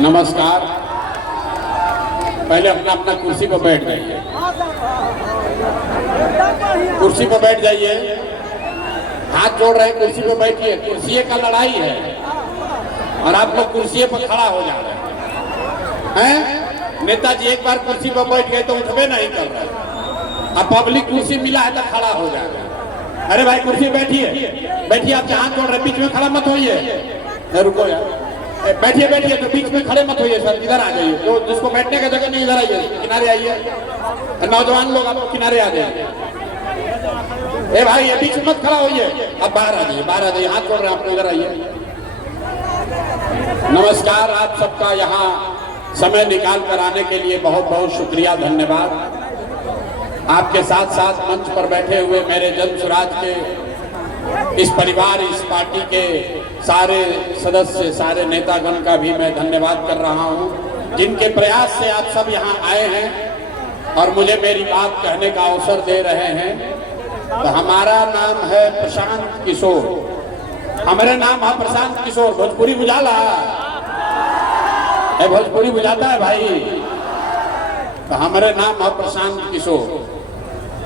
नमस्कार। पहले अपना अपना कुर्सी पर बैठ जाइए। कुर्सी पर बैठ जाइए। हाथ जोड़ रहे हैं, कुर्सी पर बैठिए। कुर्सी का लड़ाई है और आप लोग कुर्सी पर खड़ा हो जा रहे हैं। नेताजी एक बार कुर्सी पर बैठ गए तो उठबे नहीं कर रहे। अब पब्लिक कुर्सी मिला है तो खड़ा हो जाएगा। अरे भाई कुर्सी बैठिए, बैठिए। आप हाथ जोड़ रहे, बीच में खड़ा मत होइए। रुको यार, बैठिए बैठिए, तो बीच में खड़े मत होइए सर। इधर आ जाइए, तो जिसको बैठने का जगह नहीं इधर आइए, किनारे आइए। नौजवान लोग आप किनारे आ जाइए। ए भाई ये बीच में मत खड़ा होइए। अब बाहर आ जाइए, बाहर आ जाइए। हाथ जोड़ रहे हैं आप, इधर आइए। नमस्कार। आप सबका यहाँ समय निकाल कर आने के लिए बहुत बहुत शुक्रिया, धन्यवाद। आपके साथ साथ मंच पर बैठे हुए मेरे जन स्वराज के इस परिवार, इस पार्टी के सारे सदस्य, सारे नेतागण का भी मैं धन्यवाद कर रहा हूं, जिनके प्रयास से आप सब यहां आए हैं और मुझे मेरी बात कहने का अवसर दे रहे हैं। तो हमारा नाम है प्रशांत किशोर। हमारा नाम है प्रशांत किशोर। भोजपुरी बुझाला है, भोजपुरी बुझाता है भाई। तो हमारे नाम है प्रशांत किशोर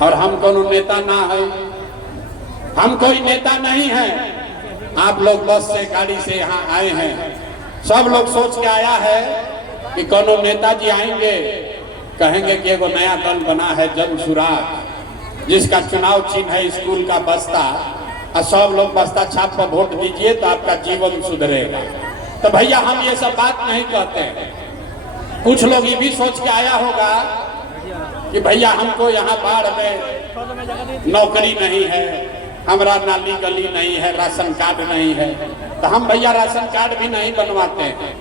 और हम कोनो नेता ना है, हम कोई नेता नहीं है। आप लोग बस से, गाड़ी से यहाँ आए हैं। सब लोग सोच के आया है कि कोनो नेताजी आएंगे, कहेंगे कि एगो नया दल बना है जन सुराग, जिसका चुनाव चिन्ह है स्कूल का बस्ता, और सब लोग बस्ता छाप पर वोट दीजिए तो आपका जीवन सुधरेगा। तो भैया हम ये सब बात नहीं कहते हैं। कुछ लोग ये भी सोच के आया होगा कि भैया हमको यहाँ बाढ़ में नौकरी नहीं है, हमारा नाली गली नहीं है, राशन कार्ड नहीं है। तो हम भैया राशन कार्ड भी नहीं बनवाते हैं,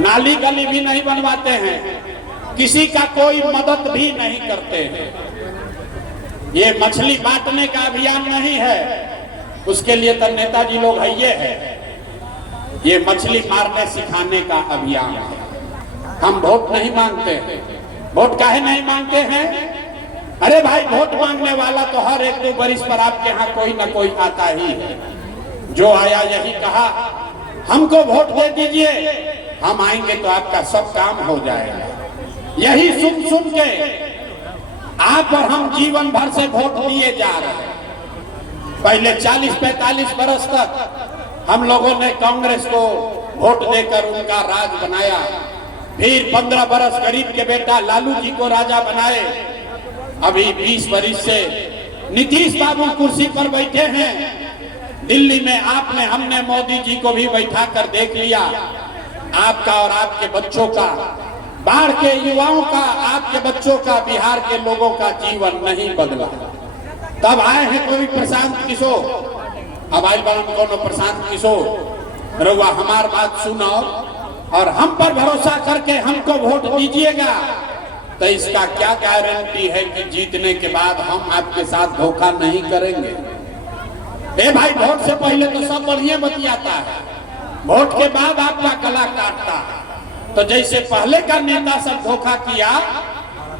नाली गली भी नहीं बनवाते हैं, किसी का कोई मदद भी नहीं करते हैं। ये मछली बांटने का अभियान नहीं है, उसके लिए तो नेताजी लोग है। ये मछली मारने सिखाने का अभियान है। हम वोट नहीं मांगते। वोट काहे नहीं मांगते हैं? अरे भाई वोट मांगने वाला तो हर एक 2 बरिस पर आपके यहाँ कोई ना कोई आता ही है। जो आया यही कहा हमको वोट दे दीजिए, हम आएंगे तो आपका सब काम हो जाएगा। यही सुन सुन के आप और हम जीवन भर से वोट दिए जा रहे हैं। पहले 40-45 बरस तक हम लोगों ने कांग्रेस को वोट देकर उनका राज बनाया। फिर 15 बरस गरीब के बेटा लालू जी को राजा बनाए। अभी 20 बरिस से नीतीश बाबू कुर्सी पर बैठे हैं। दिल्ली में आपने, हमने मोदी जी को भी बैठा कर देख लिया। आपका और आपके बच्चों का, बाढ़ के युवाओं का, आपके बच्चों का, बिहार के लोगों का जीवन नहीं बदला। तब आए हैं कोई प्रशांत किशोर। अब आए कोनो प्रशांत किशोर, रउआ हमार बात सुनो और हम पर भरोसा करके हमको वोट दीजिएगा। तो इसका क्या गारंटी है कि जीतने के बाद हम आपके साथ धोखा नहीं करेंगे? ए भाई वोट से पहले तो सब बढ़िया बतियाता है, वोट के बाद आपका गला काटता है। तो जैसे पहले का नेता सब धोखा किया,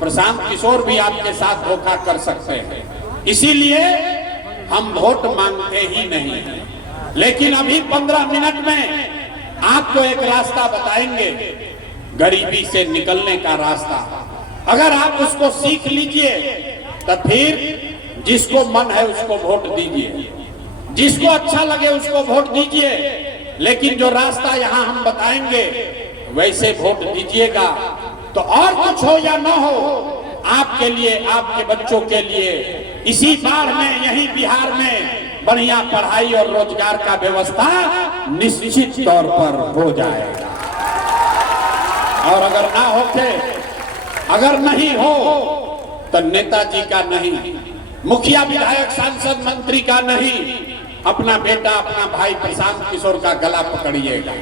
प्रशांत किशोर भी आपके साथ धोखा कर सकते हैं। इसीलिए हम वोट मांगते ही नहीं। लेकिन अभी 15 मिनट में आपको एक रास्ता बताएंगे, गरीबी से निकलने का रास्ता। अगर आप उसको सीख लीजिए तो फिर जिसको मन है उसको वोट दीजिए, जिसको अच्छा लगे उसको वोट दीजिए। लेकिन जो रास्ता यहाँ हम बताएंगे वैसे वोट दीजिएगा। तो और कुछ हो या ना हो, आपके लिए, आपके बच्चों के लिए इसी बाढ़ में, यही बिहार में बढ़िया पढ़ाई और रोजगार का व्यवस्था निश्चित तौर पर हो जाएगा। और अगर ना होके, अगर नहीं हो तो नेताजी का नहीं, मुखिया विधायक सांसद मंत्री का नहीं, अपना बेटा, अपना भाई प्रशांत किशोर का गला पकड़िएगा।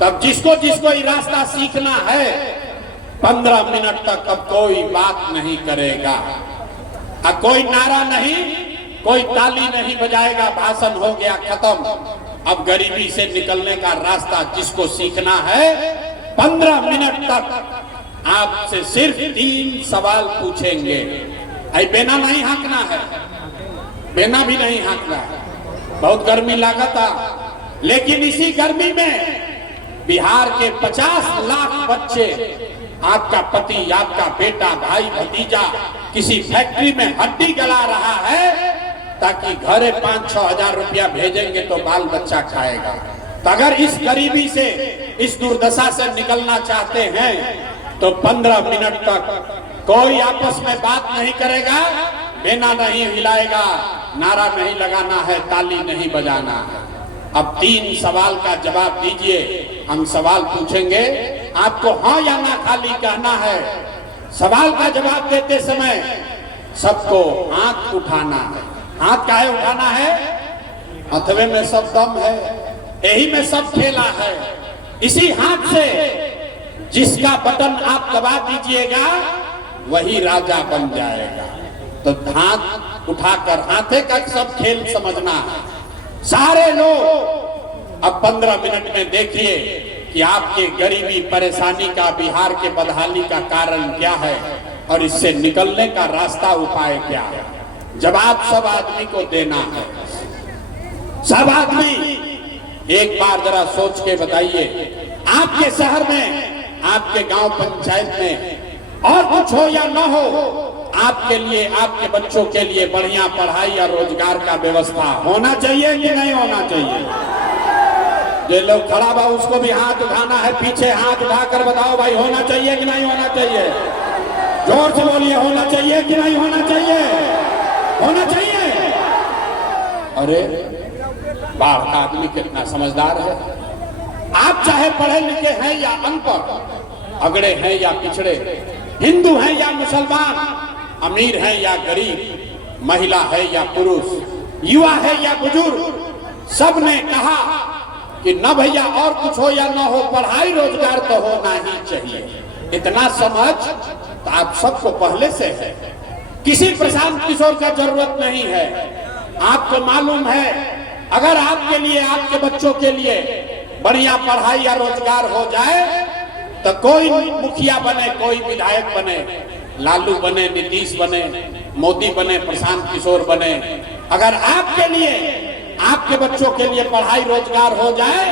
तब जिसको जिसको ये रास्ता सीखना है 15 मिनट तक अब कोई बात नहीं करेगा, कोई नारा नहीं, कोई ताली नहीं बजाएगा, भाषण हो गया खत्म। अब गरीबी से निकलने का रास्ता जिसको सीखना है 15 मिनट तक आपसे सिर्फ 3 सवाल पूछेंगे। बेना नहीं हाँकना है, बेना भी नहीं हाँकना है। बहुत गर्मी लागता, लेकिन इसी गर्मी में बिहार के 50 लाख बच्चे, आपका पति, आपका बेटा, भाई, भतीजा किसी फैक्ट्री में हड्डी गला रहा है ताकि घरे 5-6 हजार रुपया भेजेंगे तो बाल बच्चा खाएगा। तो अगर इस गरीबी से, इस दुर्दशा से निकलना चाहते हैं तो 15 मिनट तक कोई आपस में बात नहीं करेगा, बेना नहीं हिलाएगा, नारा नहीं लगाना है, ताली नहीं बजाना है। अब 3 सवाल का जवाब दीजिए। हम सवाल पूछेंगे, आपको हाँ या ना खाली कहना है। सवाल का जवाब देते समय सबको हाथ उठाना है। हाथ काहे उठाना है? अथवे में सब दम है, यही में सब खेला है। इसी हाथ से जिसका बटन आप दबा दीजिएगा वही राजा बन जाएगा। तो हाथ उठाकर हाथे का सब खेल समझना है। सारे लोग अब 15 मिनट में देखिए कि आपके गरीबी परेशानी का, बिहार के बदहाली का कारण क्या है और इससे निकलने का रास्ता, उपाय क्या है। जवाब सब आदमी को देना है। सब आदमी एक बार जरा सोच के बताइए, आपके शहर में, आपके गांव पंचायत में और कुछ हो या न हो, आपके लिए, आपके बच्चों के लिए बढ़िया पढ़ाई या रोजगार का व्यवस्था होना चाहिए कि नहीं होना चाहिए? जो लोग खड़ा बा उसको भी हाथ उठाना है। पीछे हाथ उठाकर बताओ भाई, होना चाहिए कि नहीं होना चाहिए? जोर से बोलिए, होना चाहिए कि नहीं होना चाहिए? होना चाहिए। अरे बाहर का आदमी कितना समझदार है। आप चाहे पढ़े लिखे हैं या अनपढ़, अगड़े हैं या पिछड़े, हिंदू हैं या मुसलमान, अमीर हैं या गरीब, महिला है या पुरुष, युवा है या बुजुर्ग, सब ने कहा कि न भैया और कुछ हो या न हो, पढ़ाई रोजगार तो होना ही चाहिए। इतना समझ तो आप सबको पहले से है। किसी प्रशांत किशोर का जरूरत नहीं है। आपको मालूम है, अगर आपके लिए, आपके बच्चों के लिए बढ़िया पढ़ाई या रोजगार हो जाए तो कोई मुखिया बने, कोई विधायक बने, लालू बने, नीतीश बने, मोदी बने, प्रशांत किशोर बने, अगर आपके लिए, आपके बच्चों के लिए पढ़ाई रोजगार हो जाए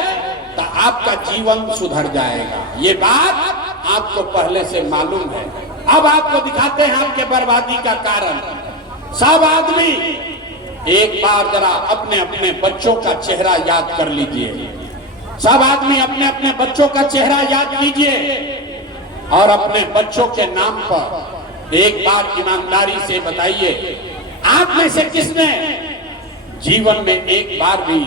तो आपका जीवन सुधर जाएगा। ये बात आपको पहले से मालूम है। अब आपको दिखाते हैं आपके बर्बादी का कारण। सब आदमी एक बार जरा अपने अपने बच्चों का चेहरा याद कर लीजिए। सब आदमी अपने अपने बच्चों का चेहरा याद कीजिए और अपने बच्चों के नाम पर एक बार ईमानदारी से बताइए, आप में से किसने जीवन में एक बार भी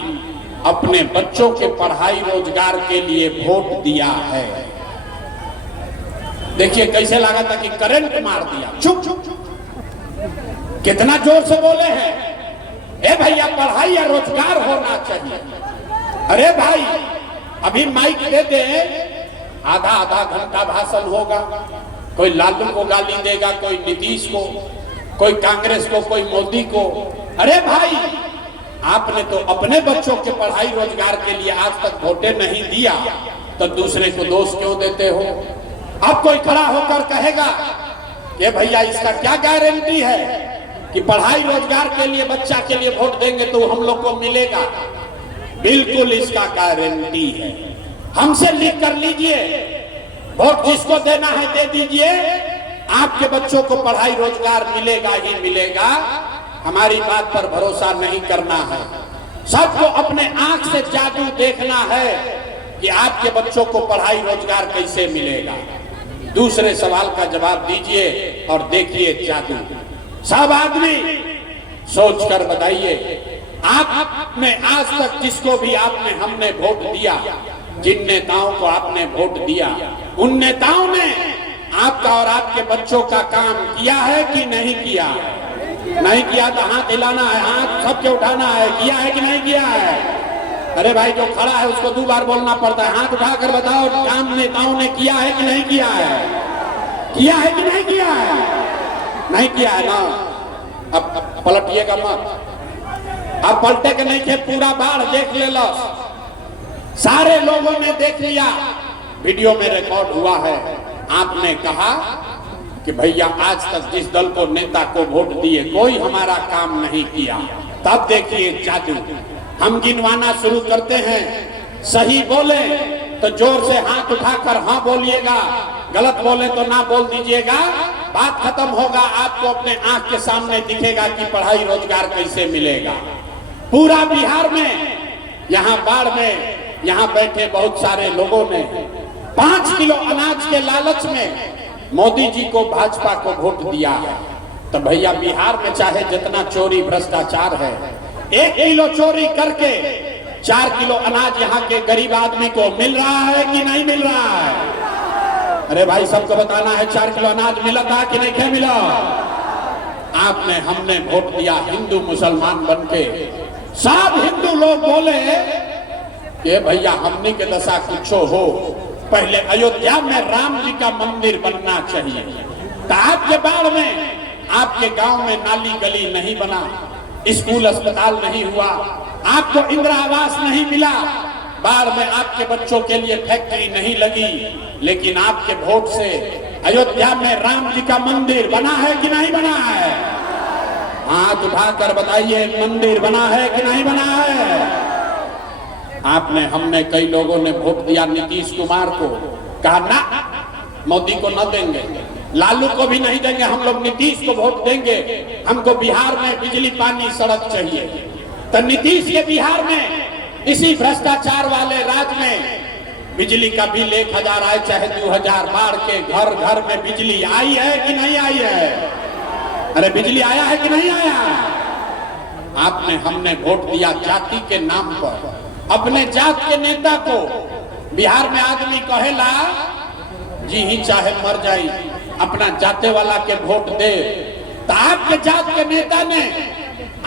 अपने बच्चों के पढ़ाई रोजगार के लिए वोट दिया है? देखिए कैसे लगा था कि करंट मार दिया। चुप चुप चुप, कितना जोर से बोले हैं, ए भैया पढ़ाई या रोजगार होना चाहिए। अरे भाई अभी माइक दे दे, आधा आधा घंटा भाषण होगा, कोई लालू को गाली देगा, कोई नीतीश को, कोई कांग्रेस को, कोई मोदी को। अरे भाई आपने तो अपने बच्चों के पढ़ाई रोजगार के लिए आज तक वोटे नहीं दिया, तो दूसरे को दोष क्यों देते हो? अब कोई खड़ा होकर कहेगा कि भैया इसका क्या गारंटी है कि पढ़ाई रोजगार के लिए, बच्चा के लिए वोट देंगे तो हम लोग को मिलेगा? बिल्कुल इसका गारंटी है। हमसे लिख कर लीजिए, वोट जिसको देना है दे दीजिए, आपके बच्चों को पढ़ाई रोजगार मिलेगा ही मिलेगा। हमारी बात पर भरोसा नहीं करना है। सबको अपने आंख से जादू देखना है कि आपके बच्चों को पढ़ाई रोजगार कैसे मिलेगा। दूसरे सवाल का जवाब दीजिए और देखिए जादू। सब आदमी सोच कर बताइए, आपने आज तक जिसको भी आपने, हमने वोट दिया, जिन नेताओं को आपने वोट दिया, उन नेताओं ने आपका और आपके बच्चों का काम किया है कि नहीं किया? नहीं किया तो हाथ हिलाना है, हाथ सबके उठाना है। किया है कि नहीं किया है? अरे भाई जो खड़ा है उसको 2 बार बोलना पड़ता है। हाथ उठाकर बताओ, काम नेताओं ने किया है कि नहीं किया है? किया है कि नहीं किया है? नहीं किया है ना। अब पलटिएगा मत। अब पलटे के नहीं थे, पूरा बाढ़ देख ले लो, सारे लोगों ने देख लिया, वीडियो में रिकॉर्ड हुआ है। आपने कहा कि भैया आज तक जिस दल को, नेता को वोट दिए, कोई हमारा काम नहीं किया। तब देखिए जादू। हम गिनवाना शुरू करते हैं, सही बोले तो जोर से हाथ उठाकर हाँ बोलिएगा, गलत बोले तो ना बोल दीजिएगा। बात खत्म होगा, आपको अपने आंख के सामने दिखेगा कि पढ़ाई रोजगार कैसे मिलेगा। पूरा बिहार में, यहाँ बाढ़ में, यहाँ बैठे बहुत सारे लोगों ने 5 किलो अनाज के लालच में मोदी जी को, भाजपा को वोट दिया है। तो भैया बिहार में चाहे जितना चोरी भ्रष्टाचार है, 1 किलो चोरी करके 4 किलो अनाज यहाँ के गरीब आदमी को मिल रहा है कि नहीं मिल रहा है? अरे भाई सबको बताना है, 4 किलो अनाज मिला था कि नहीं क्या मिला? आपने, हमने वोट दिया हिंदू मुसलमान बनके। सब हिंदू लोग बोले कि भैया हमने के दशा कुछ हो, पहले अयोध्या में राम जी का मंदिर बनना चाहिए। तो आपके बाढ़ में, आपके गांव में नाली गली नहीं बना, स्कूल अस्पताल नहीं हुआ, आपको इंदिरा आवास नहीं मिला, बाढ़ में आपके बच्चों के लिए फैक्ट्री नहीं लगी। लेकिन आपके वोट से अयोध्या में राम जी का मंदिर बना है कि नहीं बना है? हाथ उठाकर बताइए, मंदिर बना है कि नहीं बना है? आपने, हमने, कई लोगों ने वोट दिया नीतीश कुमार को, कहा ना मोदी को न देंगे, लालू को भी नहीं देंगे, हम लोग नीतीश को वोट देंगे, हमको बिहार में बिजली पानी सड़क चाहिए। तो नीतीश के बिहार में, इसी भ्रष्टाचार वाले राज्य में बिजली का बिल 1000 आए चाहे 2000, बाढ़ के घर घर में बिजली आई है कि नहीं आई है? अरे बिजली आया है कि नहीं आया? आपने, हमने वोट दिया जाति के नाम पर, अपने जात के नेता को। बिहार में आदमी कहेला जी ही चाहे मर जाई, अपना जाते वाला के वोट दे। तो आपके जात के नेता ने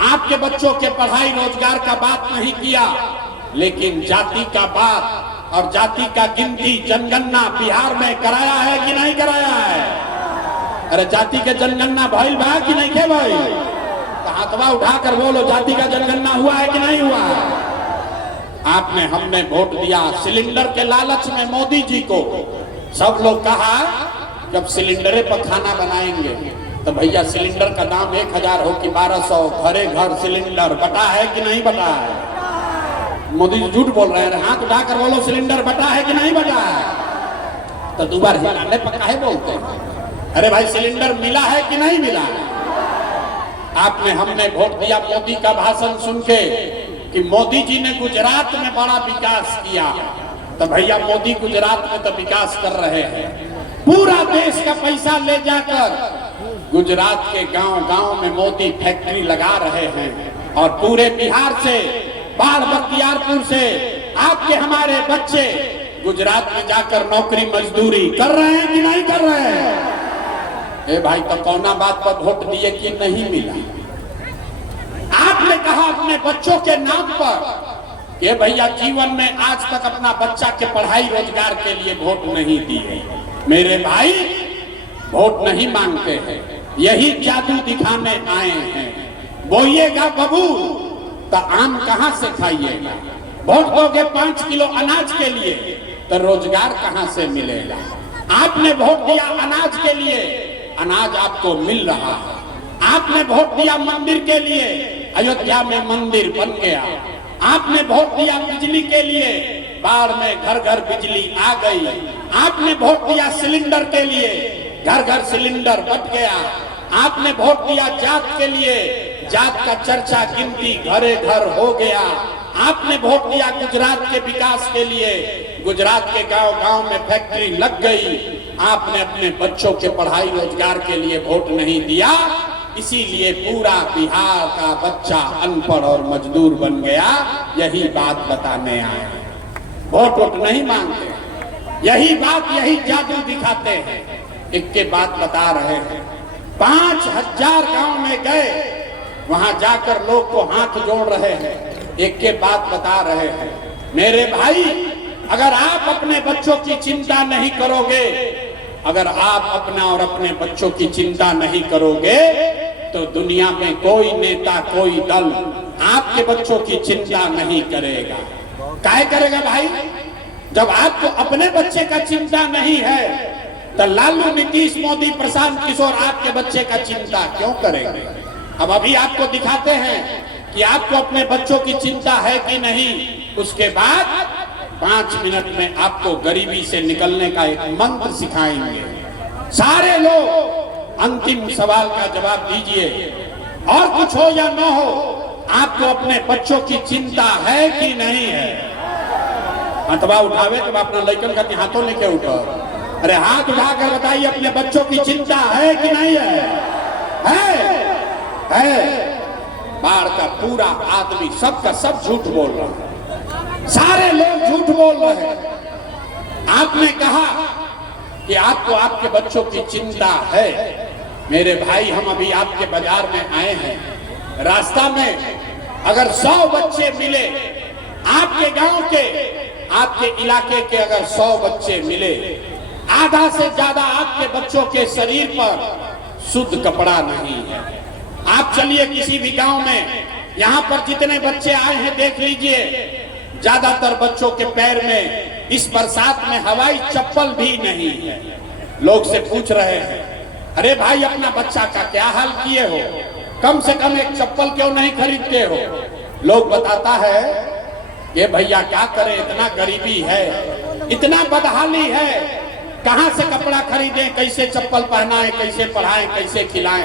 आपके बच्चों के पढ़ाई रोजगार का बात नहीं किया, लेकिन जाति का बात और जाति का गिनती, जनगणना बिहार में कराया है कि नहीं कराया है? अरे जाति के जनगणना भइल बा कि नहीं के भाई? तो हाथवा उठाकर बोलो, जाति का जनगणना हुआ है कि नहीं हुआ? आपने, हमने वोट दिया सिलेंडर के लालच में मोदी जी को। सब लोग कहा जब सिलेंडरे पर खाना बनाएंगे तो भैया सिलेंडर का दाम 1000 हो कि 1200, घरे घर सिलेंडर बटा है कि नहीं बटा है? मोदी जी झूठ बोल रहे हैं, हाथ उठाकर बोलो सिलेंडर बटा है कि नहीं बटा है? तो दोबारा हिलाने पर काहे बोलते हैं? अरे भाई सिलेंडर मिला है कि नहीं मिला है? आपने, हमने वोट दिया मोदी का भाषण सुन के कि मोदी जी ने गुजरात में बड़ा विकास किया। तो भैया मोदी गुजरात में तो विकास कर रहे हैं, पूरा देश का पैसा ले जाकर गुजरात के गांव गांव में मोदी फैक्ट्री लगा रहे हैं। और पूरे बिहार से, बाढ़ बख्तियारपुर से आपके हमारे बच्चे गुजरात में जाकर नौकरी मजदूरी कर रहे हैं कि नहीं कर रहे हैं? ए भाई, तो कौना बात पर वोट दिए कि नहीं मिला? आपने कहा अपने बच्चों के नाम पर कि भैया जीवन में आज तक अपना बच्चा के पढ़ाई रोजगार के लिए वोट नहीं दिए। मेरे भाई, वोट नहीं मांगते हैं, यही जादू दिखाने आए हैं। बोइएगा बबूल तो आम कहां से खाइएगा? वोट दोगे 5 किलो अनाज के लिए तो रोजगार कहां से मिलेगा? आपने वोट दिया अनाज के लिए, अनाज आपको मिल रहा है। आपने वोट दिया मंदिर के लिए, अयोध्या में मंदिर बन गया। आपने वोट दिया बिजली के लिए, बाढ़ में घर घर बिजली आ गई। आपने वोट दिया सिलेंडर के लिए, घर घर सिलेंडर बट गया। आपने वोट दिया जात के लिए, जात का चर्चा गिनती घरे घर हो गया। आपने वोट दिया गुजरात के विकास के लिए, गुजरात के गांव गांव में फैक्ट्री लग गई। आपने अपने बच्चों के पढ़ाई रोजगार के लिए वोट नहीं दिया, इसीलिए पूरा बिहार का बच्चा अनपढ़ और मजदूर बन गया। यही बात बताने आए, वोट वोट नहीं मांगते, यही बात, यही जादू दिखाते हैं। एक के बात बता रहे हैं, 5000 गांव में गए, वहां जाकर लोग को हाथ जोड़ रहे हैं, एक के बात बता रहे हैं। मेरे भाई, अगर आप अपने बच्चों की चिंता नहीं करोगे, अगर आप अपना और अपने बच्चों की चिंता नहीं करोगे, तो दुनिया में कोई नेता, कोई दल आपके बच्चों की चिंता नहीं करेगा। काहे करेगा भाई? जब आपको अपने बच्चे का चिंता नहीं है, तो लालू, नीतीश, मोदी, प्रशांत किशोर आपके बच्चे का चिंता क्यों करेंगे? अब अभी आपको दिखाते हैं कि आपको अपने बच्चों की चिंता है कि नहीं। उसके बाद 5 मिनट में आपको गरीबी से निकलने का एक मंत्र सिखाएंगे। सारे लोग अंतिम सवाल का जवाब दीजिए, और कुछ हो या न हो, आपको अपने बच्चों की चिंता है कि नहीं है? हथवा उठावे तो अपना लड़कन का हाथों लेके उठो। अरे हाथ उठाकर बताइए, अपने बच्चों की चिंता है कि नहीं है? है। बाढ़ का पूरा आदमी सबका सब झूठ बोल रहा है, सारे लोग झूठ बोल रहे हैं। आपने कहा कि आपको आपके बच्चों की चिंता है। मेरे भाई, हम अभी आपके बाजार में आए हैं, रास्ता में अगर 100 बच्चे मिले, आपके गांव के, आपके इलाके के अगर 100 बच्चे मिले, आधा से ज्यादा आपके बच्चों के शरीर पर शुद्ध कपड़ा नहीं है। आप चलिए किसी भी गांव में, यहाँ पर जितने बच्चे आए हैं देख लीजिए, ज्यादातर बच्चों के पैर में इस बरसात में हवाई चप्पल भी नहीं है। लोग से पूछ रहे हैं, अरे भाई अपना बच्चा का क्या हाल किए हो, कम से कम एक चप्पल क्यों नहीं खरीदते हो? लोग बताता है ये भैया क्या करें, इतना गरीबी है, इतना बदहाली है, कहां से कपड़ा खरीदें, कैसे चप्पल पहनाएं, कैसे पढ़ाएं, कैसे खिलाएं।